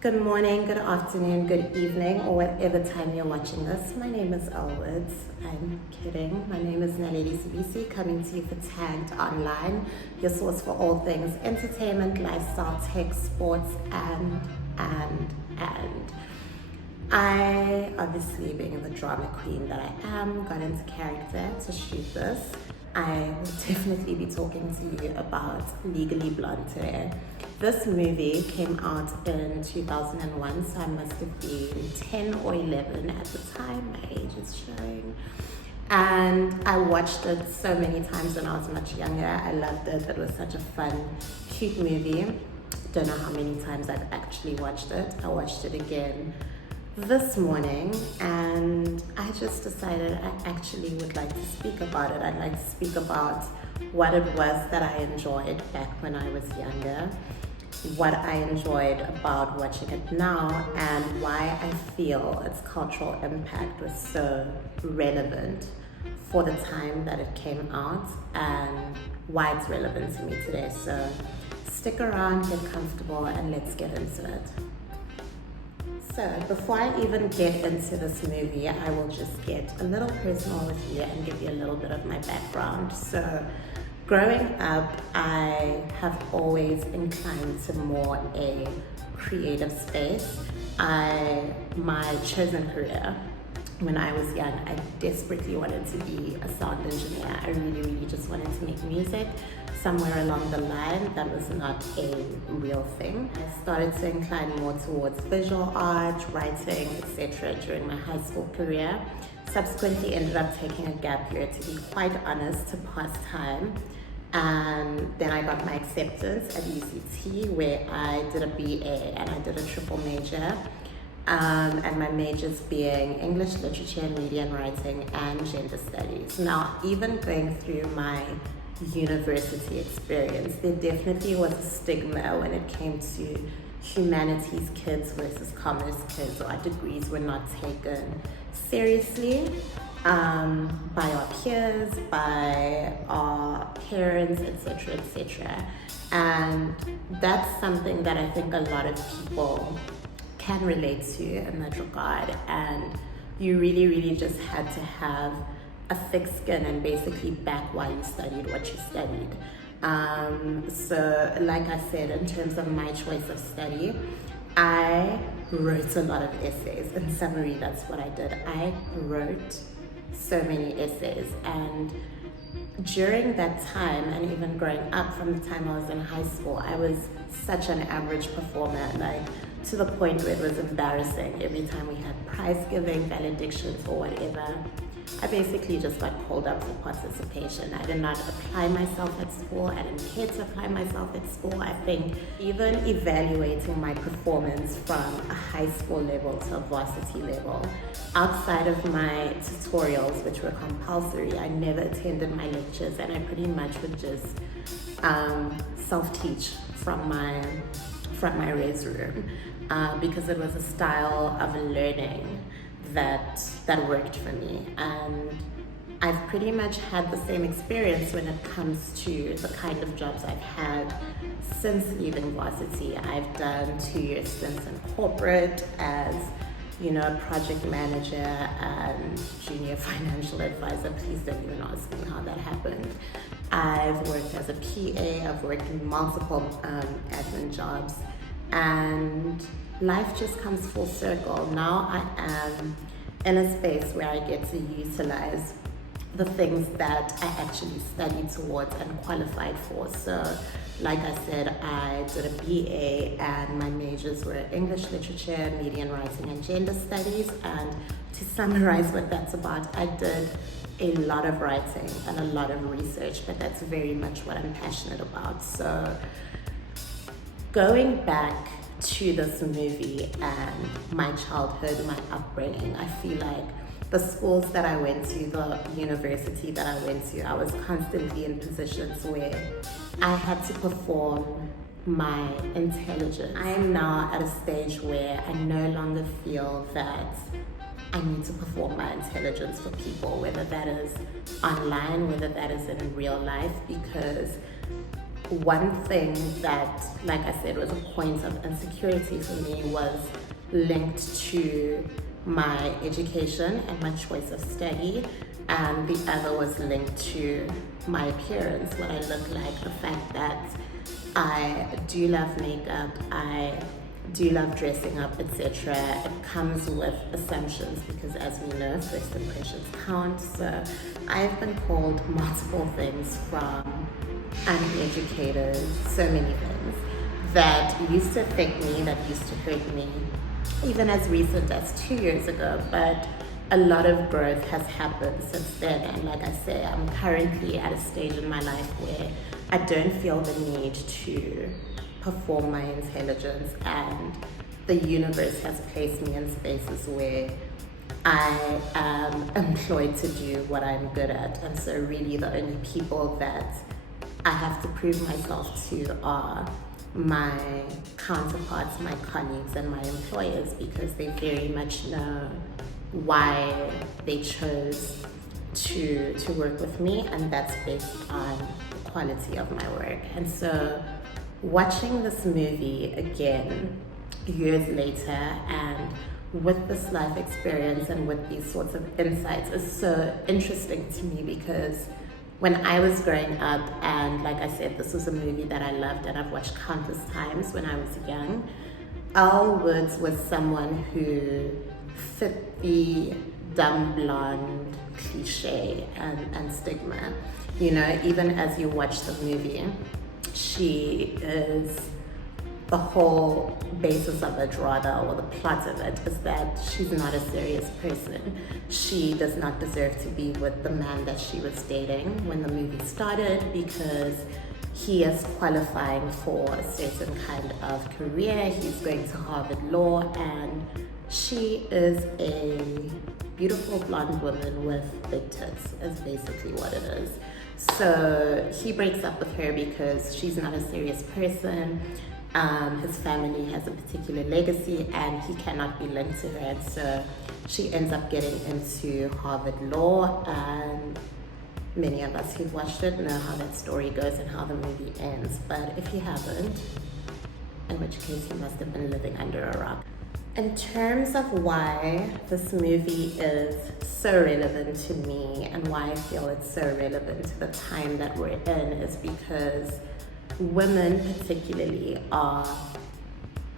Good morning, good afternoon, good evening, or whatever time you're watching this. My name is Elwoods. I'm kidding. My name is Naledi Sibisi, coming to you for Tagged Online, your source for all things entertainment, lifestyle, tech, sports, and. I, obviously being the drama queen that I am, got into character to shoot this. I will definitely be talking to you about Legally Blonde today. This movie came out in 2001, so I must have been 10 or 11 at the time. My age is showing. And I watched it so many times when I was much younger. I loved it. It was such a fun, cute movie. Don't know how many times I've actually watched it. I watched it again this morning, and I just decided I actually would like to speak about it. I'd like to speak about what it was that I enjoyed back when I was younger, what I enjoyed about watching it now, and why I feel its cultural impact was so relevant for the time that it came out and why it's relevant to me today. So stick around, get comfortable, and let's get into it. So before I even get into this movie, I will just get a little personal with you and give you a little bit of my background. So growing up, I have always inclined to more a creative space. My chosen career when I was young, I desperately wanted to be a sound engineer. I really just wanted to make music. Somewhere along the line, that was not a real thing. I started to incline more towards visual art, writing, etc. during my high school career. Subsequently ended up taking a gap year, to be quite honest, to pass time. And then I got my acceptance at UCT, where I did a BA and I did a triple major. And my majors being English Literature, Media and Writing, and Gender Studies. Now, even going through my university experience, there definitely was a stigma when it came to humanities kids versus commerce kids. Our degrees were not taken seriously by our peers, by our parents, etc. And that's something that I think a lot of people can relate to in that regard. And you really just had to have a thick skin and basically back why you studied what you studied. So like I said, in terms of my choice of study, I wrote a lot of essays. In summary, that's what I did. I wrote so many essays, and during that time, and even growing up from the time I was in high school, I was such an average performer, like to the point where it was embarrassing. Every time we had prize giving, valedictions, or whatever, I basically just got called up for participation. I did not apply myself at school. I didn't care to apply myself at school. I think even evaluating my performance from a high school level to a varsity level, outside of my tutorials, which were compulsory, I never attended my lectures, and I pretty much would just self-teach from my res room because it was a style of learning that worked for me. And I've pretty much had the same experience when it comes to the kind of jobs I've had since leaving varsity. I've done 2-year stints in corporate as, project manager and junior financial advisor. Please don't even ask me how that happened. I've worked as a PA, I've worked in multiple admin jobs, and life just comes full circle. Now I am in a space where I get to utilize the things that I actually studied towards and qualified for. So like I said, I did a BA and my majors were English Literature, Media and Writing, and Gender Studies. And to summarize what that's about, I did a lot of writing and a lot of research, but that's very much what I'm passionate about. So going back to this movie and my childhood, my upbringing, I feel like the schools that I went to, the university that I went to, I was constantly in positions where I had to perform my intelligence. I am now at a stage where I no longer feel that I need to perform my intelligence for people, whether that is online, whether that is in real life, because one thing that, like I said, was a point of insecurity for me was linked to my education and my choice of study, and the other was linked to my appearance, what I look like, the fact that I do love makeup, I do love dressing up, etc. It comes with assumptions because, as we know, first impressions count. So I've been called multiple things, from uneducated, so many things that used to affect me, that used to hurt me, even as recent as 2 years ago. But a lot of growth has happened since then, and like I say, I'm currently at a stage in my life where I don't feel the need to perform my intelligence, and the universe has placed me in spaces where I am employed to do what I'm good at. And so really the only people that I have to prove myself to are my counterparts, my colleagues, and my employers, because they very much know why they chose to work with me, and that's based on the quality of my work. And so watching this movie again years later, and with this life experience and with these sorts of insights, is so interesting to me, because when I was growing up, and like I said, this was a movie that I loved and I've watched countless times when I was young, Elle Woods was someone who fit the dumb blonde cliche and stigma. You know, even as you watch the movie, she is, the whole basis of it, rather, or the plot of it, is that she's not a serious person. She does not deserve to be with the man that she was dating when the movie started, because he is qualifying for a certain kind of career. He's going to Harvard Law, and she is a beautiful blonde woman with big tits, is basically what it is. So he breaks up with her because she's not a serious person. His family has a particular legacy and he cannot be linked to her, and so she ends up getting into Harvard Law, and many of us who've watched it know how that story goes and how the movie ends. But if you haven't, in which case you must have been living under a rock. In terms of why this movie is so relevant to me and why I feel it's so relevant to the time that we're in, is because women particularly are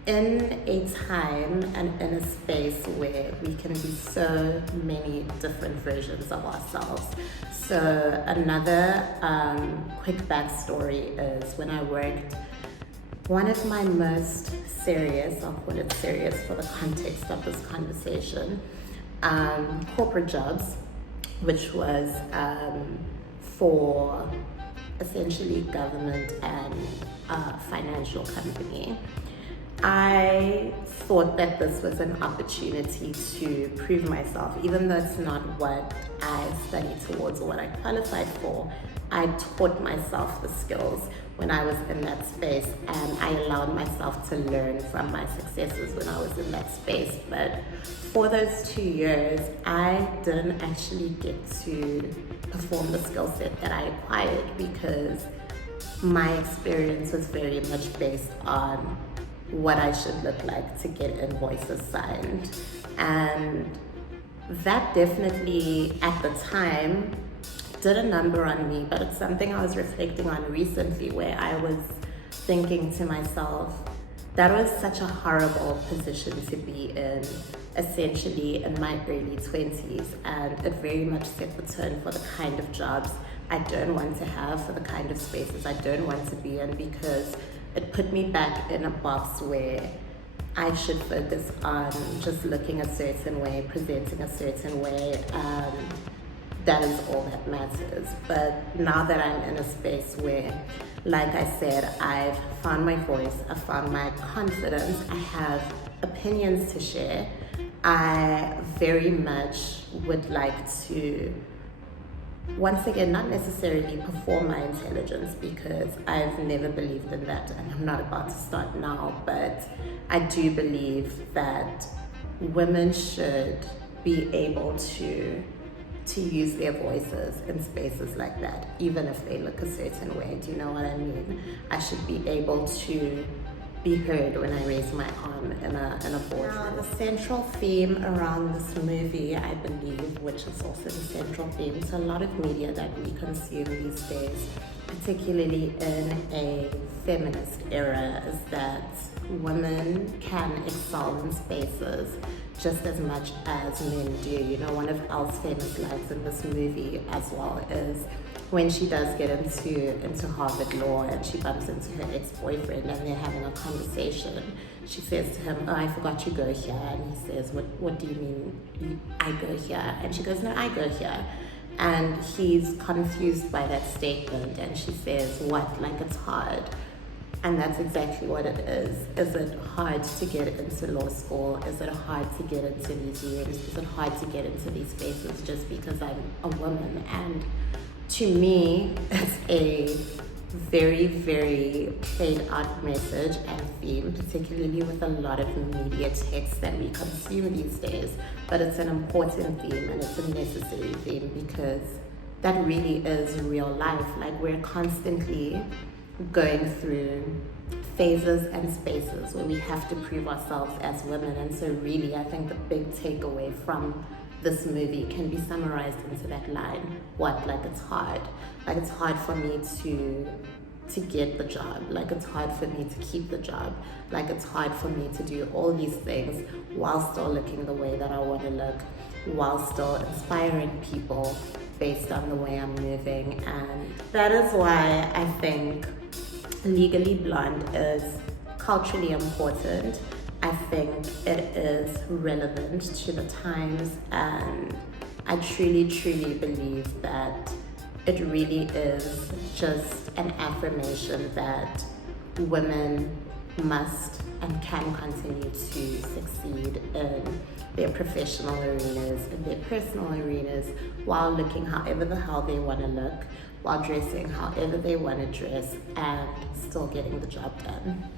in a time and in a space where we can be so many different versions of ourselves. So another quick backstory is, when I worked, one of my most serious, I'll call it serious for the context of this conversation, corporate jobs, which was for essentially government and financial company. I thought that this was an opportunity to prove myself, even though it's not what I studied towards or what I qualified for. I taught myself the skills when I was in that space, and I allowed myself to learn from my successes when I was in that space. But for those 2 years, I didn't actually get to perform the skill set that I acquired, because my experience was very much based on what I should look like to get invoices signed. And that definitely, at the time, did a number on me, but it's something I was reflecting on recently, where I was thinking to myself, that was such a horrible position to be in, essentially in my early 20s, and it very much set the tone for the kind of jobs I don't want to have, for the kind of spaces I don't want to be in, because it put me back in a box where I should focus on just looking a certain way, presenting a certain way, and that is all that matters. But now that I'm in a space where, like I said, I've found my voice, I've found my confidence, I have opinions to share, I very much would like to, once again, not necessarily perform my intelligence, because I've never believed in that and I'm not about to start now, but I do believe that women should be able to to use their voices in spaces like that, even if they look a certain way. Do you know what I mean? I should be able to be heard when I raise my arm in a boardroom. Now, the central theme around this movie, I believe, which is also the central theme to a lot of media that we consume these days, particularly in a feminist era, is that women can excel in spaces just as much as men do. You know, one of Elle's famous lines in this movie as well is when she does get into Harvard Law and she bumps into her ex-boyfriend and they're having a conversation. She says to him, "Oh, I forgot you go here." And he says, What do you mean I go here? And she goes, "No, I go here." And he's confused by that statement, and she says, "What? Like it's hard?" And that's exactly what it is. Is it hard to get into law school? Is it hard to get into these rooms? Is it hard to get into these spaces just because I'm a woman? And to me, it's a very, very played out message and theme, particularly with a lot of media text that we consume these days. But it's an important theme and it's a necessary theme because that really is real life. Like, we're constantly going through phases and spaces where we have to prove ourselves as women. And so really, I think the big takeaway from this movie can be summarized into that line. What? Like it's hard. Like it's hard for me to get the job. Like it's hard for me to keep the job. Like it's hard for me to do all these things while still looking the way that I want to look, while still inspiring people based on the way I'm moving. And that is why I think Legally Blonde is culturally important. I think it is relevant to the times, and I truly, truly believe that it really is just an affirmation that women must and can continue to succeed in their professional arenas, in their personal arenas, while looking however the hell they want to look, while dressing however they want to dress, and still getting the job done.